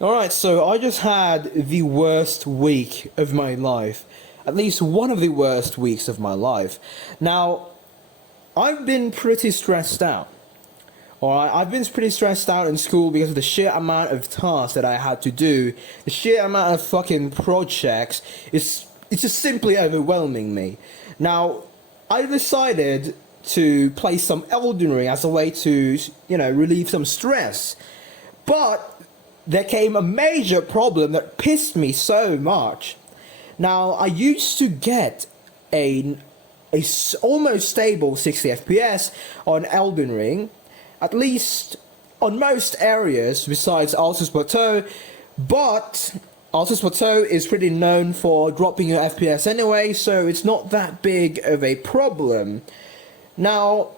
Alright, so I just had the worst week of my life. At least one of the worst weeks of my life. Now, I've been pretty stressed out. Alright, I've been pretty stressed out in school because of the sheer amount of tasks that I had to do. The sheer amount of fucking projects it's just simply overwhelming me. Now, I decided to play some Elden Ring as a way to, relieve some stress. But there came a major problem that pissed me so much. Now, I used to get almost stable 60 FPS on Elden Ring, at least on most areas besides Altus Plateau, but Altus Plateau is pretty known for dropping your FPS anyway, so it's not that big of a problem. Now,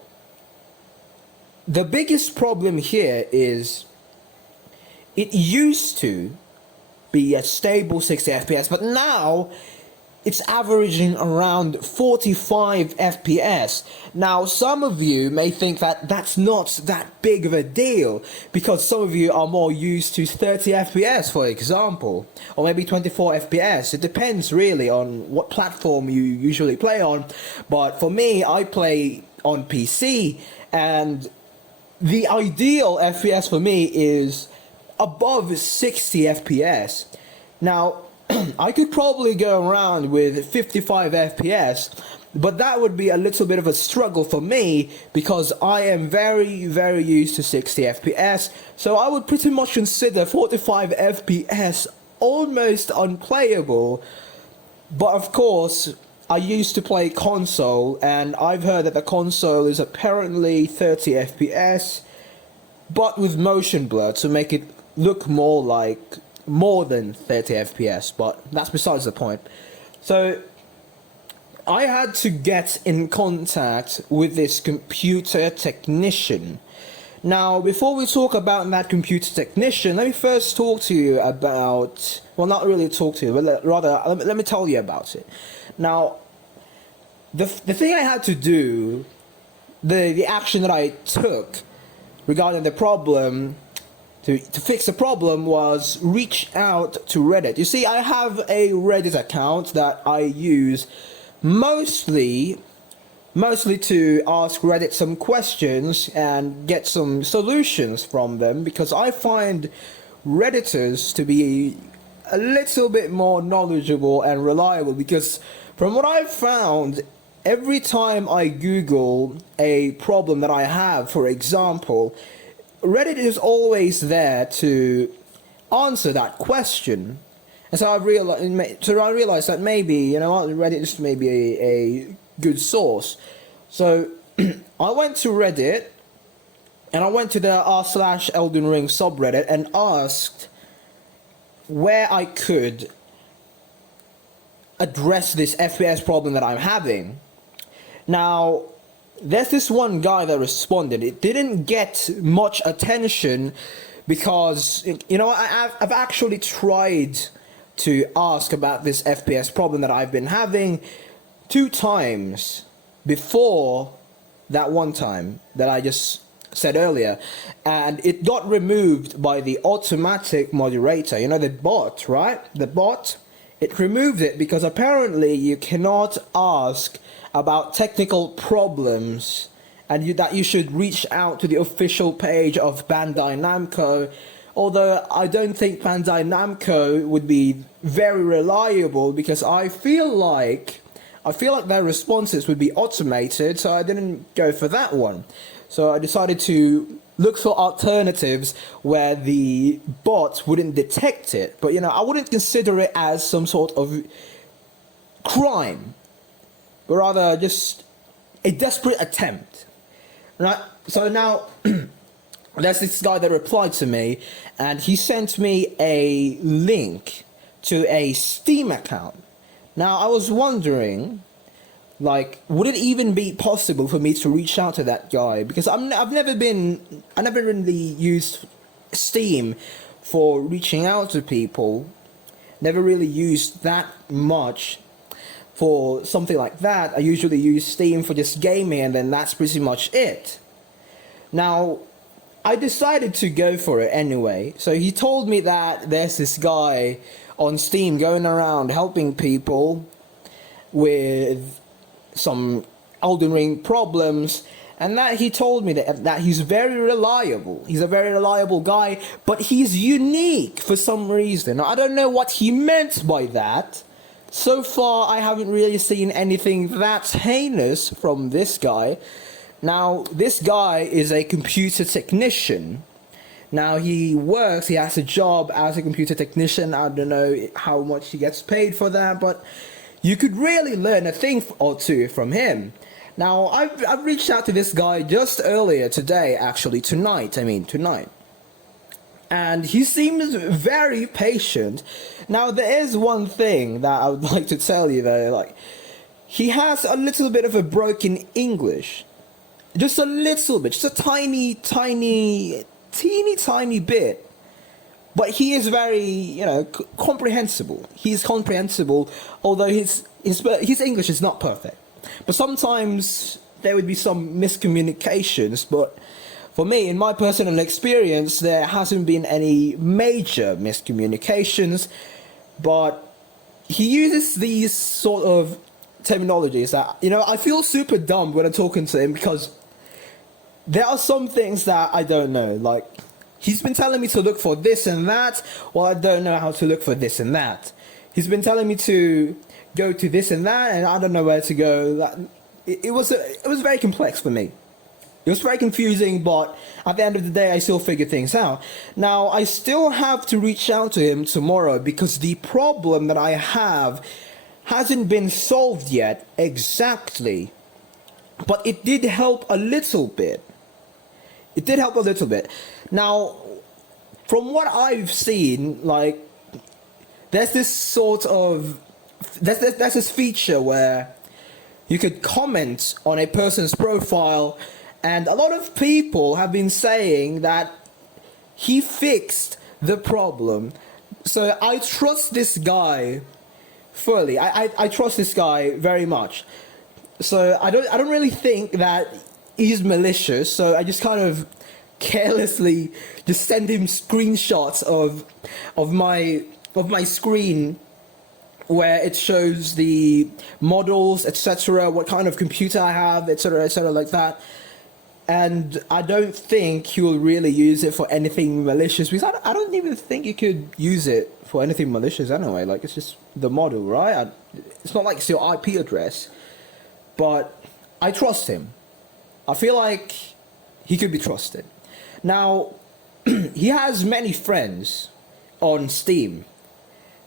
the biggest problem here is it used to be a stable 60 FPS, but now it's averaging around 45 FPS. Now, some of you may think that that's not that big of a deal, because some of you are more used to 30 FPS, for example, or maybe 24 FPS. It depends really on what platform you usually play on, but for me, I play on PC, and the ideal FPS for me is above 60 FPS. Now, I could probably go around with 55 FPS, but that would be a little bit of a struggle for me because I am very, very used to 60 FPS, so I would pretty much consider 45 FPS almost unplayable. But of course, I used to play console, and I've heard that the console is apparently 30 FPS, but with motion blur to make it look more than 30 FPS, but that's besides the point. So I had to get in contact with this computer technician. Now, before we talk about that computer technician, let me first talk to you about, well, not really talk to you, but rather let me tell you about it. Now, the thing I had to do, the action that I took regarding the problem, to fix the problem, was reach out to Reddit. You see, I have a Reddit account that I use mostly to ask Reddit some questions and get some solutions from them, because I find Redditors to be a little bit more knowledgeable and reliable, because from what I've found, every time I Google a problem that I have, for example, Reddit is always there to answer that question. And so I realized that maybe, you know what, Reddit is maybe a good source. So I went to Reddit, and I went to the r/Elden Ring subreddit and asked where I could address this FPS problem that I'm having. Now, there's this one guy that responded. It didn't get much attention because, I've actually tried to ask about this FPS problem that I've been having 2 times before that one time that I just said earlier, and it got removed by the automatic moderator. You know, the bot, right? The bot, it removed it because apparently you cannot ask about technical problems, and that you should reach out to the official page of Bandai Namco. Although I don't think Bandai Namco would be very reliable, because I feel like their responses would be automated, so I didn't go for that one. So I decided to look for alternatives where the bot wouldn't detect it. But I wouldn't consider it as some sort of crime, but rather just a desperate attempt. Right? So now there's this guy that replied to me, and he sent me a link to a Steam account. Now, I was wondering, would it even be possible for me to reach out to that guy? Because I never really used Steam for reaching out to people. Never really used that much for something like that. I usually use Steam for just gaming, and then that's pretty much it. Now, I decided to go for it anyway. So he told me that there's this guy on Steam going around helping people with some Elden Ring problems, and that he told me that he's very reliable. He's a very reliable guy, but he's unique for some reason. I don't know what he meant by that. So far, I haven't really seen anything that's heinous from this guy. Now, this guy is a computer technician. Now, he has a job as a computer technician. I don't know how much he gets paid for that, but you could really learn a thing or two from him. Now, I've reached out to this guy just earlier today, actually, tonight. And he seems very patient. Now, there is one thing that I would like to tell you, though. Like, he has a little bit of a broken English. Just a little bit. Just a tiny bit. But he is very, comprehensible. He's comprehensible, although his English is not perfect. But sometimes there would be some miscommunications, but for me, in my personal experience, there hasn't been any major miscommunications, but he uses these sort of terminologies that, I feel super dumb when I'm talking to him, because there are some things that I don't know, like, he's been telling me to look for this and that, well, I don't know how to look for this and that. He's been telling me to go to this and that, and I don't know where to go. It was very complex for me. It was very confusing, but at the end of the day, I still figured things out. Now, I still have to reach out to him tomorrow, because the problem that I have hasn't been solved yet exactly. But it did help a little bit. Now, from what I've seen, like, there's this feature where you could comment on a person's profile, and a lot of people have been saying that he fixed the problem. So I trust this guy fully. I trust this guy very much. So I don't really think that he's malicious. So I just kind of carelessly just send him screenshots of my screen, where it shows the models, etc., what kind of computer I have, etc., like that. And I don't think he will really use it for anything malicious, because I don't even think you could use it for anything malicious anyway. Like, it's just the model, right? It's not like it's your IP address. But I trust him. I feel like he could be trusted. Now, he has many friends on Steam.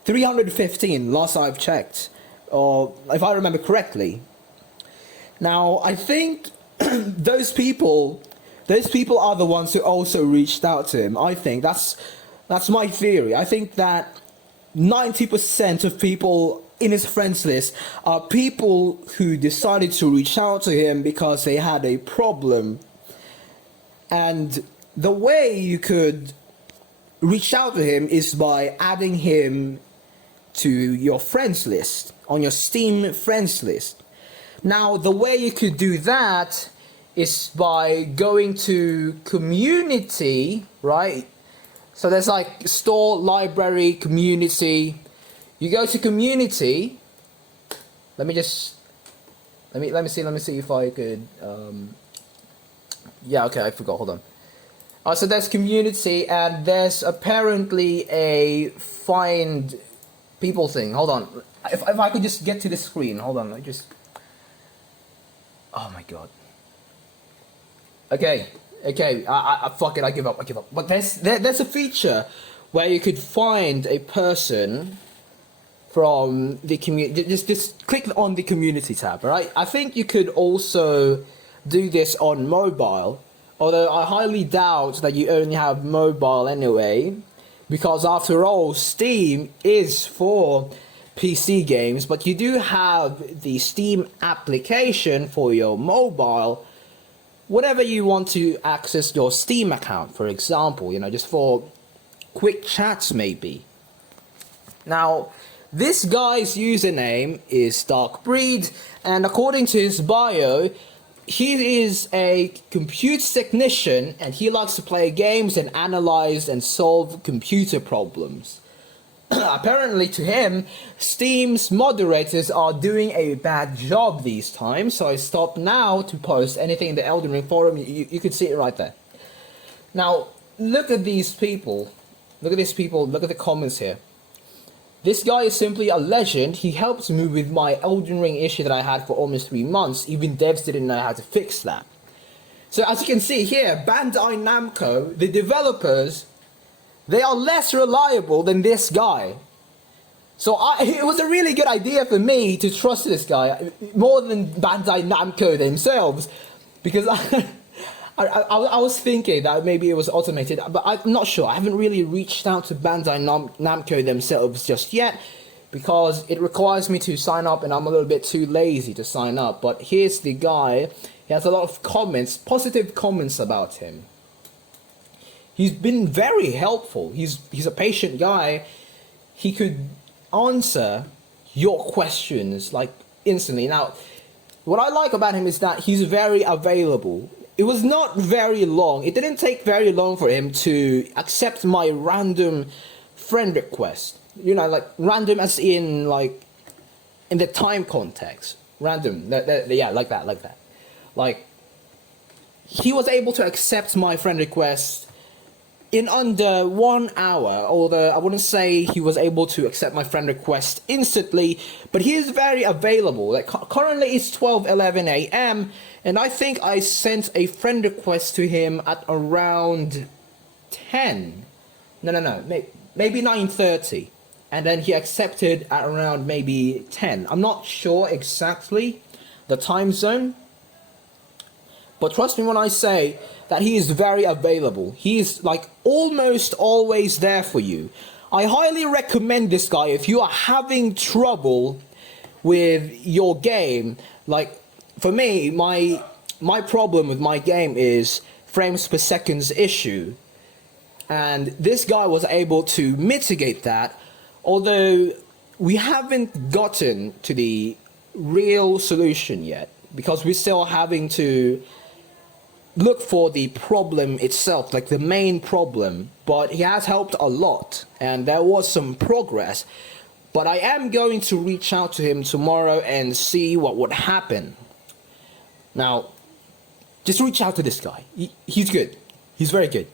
315 last I've checked, or if I remember correctly. Now, I think those people are the ones who also reached out to him. I think that's my theory. I think that 90% of people in his friends list are people who decided to reach out to him because they had a problem. And the way you could reach out to him is by adding him to your friends list, on your Steam friends list. Now, the way you could do that is by going to community, right? So there's like store, library, community. You go to community. Let me see if I could. Yeah, okay, I forgot. Hold on. So there's community, and there's apparently a find people thing. Hold on. If I could just get to the screen. Hold on. Oh my god. Okay. I fuck it. I give up. But there's a feature where you could find a person from the community. Just click on the community tab, right? I think you could also do this on mobile, although I highly doubt that you only have mobile anyway, because after all, Steam is for PC games, but you do have the Steam application for your mobile whenever you want to access your Steam account, for example, just for quick chats maybe. Now, this guy's username is Dark Breed, and according to his bio, he is a computer technician and he likes to play games and analyze and solve computer problems. Apparently to him, Steam's moderators are doing a bad job these times, so I stopped now to post anything in the Elden Ring forum. You could see it right there. Now, look at these people. Look at these people. Look at the comments here. This guy is simply a legend. He helped me with my Elden Ring issue that I had for almost 3 months. Even devs didn't know how to fix that. So as you can see here, Bandai Namco, the developers, they are less reliable than this guy. So it was a really good idea for me to trust this guy more than Bandai Namco themselves, because I was thinking that maybe it was automated, but I'm not sure. I haven't really reached out to Bandai Namco themselves just yet, because it requires me to sign up and I'm a little bit too lazy to sign up. But here's the guy. He has a lot of comments, positive comments about him. He's been very helpful. He's a patient guy. He could answer your questions like instantly. Now, what I like about him is that he's very available. It was not very long. It didn't take very long for him to accept my random friend request. You know, like random as in like in the time context. Random. Yeah, like that. Like he was able to accept my friend request in under 1 hour, although I wouldn't say he was able to accept my friend request instantly, but he is very available. Like currently it's 12:11 a.m. and I think I sent a friend request to him at around 10. No, maybe 9:30, and then he accepted at around maybe 10. I'm not sure exactly the time zone, but trust me when I say that he is very available. He is like almost always there for you. I highly recommend this guy if you are having trouble with your game. Like for me, my problem with my game is frames per second's issue. And this guy was able to mitigate that, although we haven't gotten to the real solution yet, because we're still having to look for the problem itself, like the main problem. But he has helped a lot and there was some progress. But I am going to reach out to him tomorrow and see what would happen. Now, just reach out to this guy. He's good. He's very good.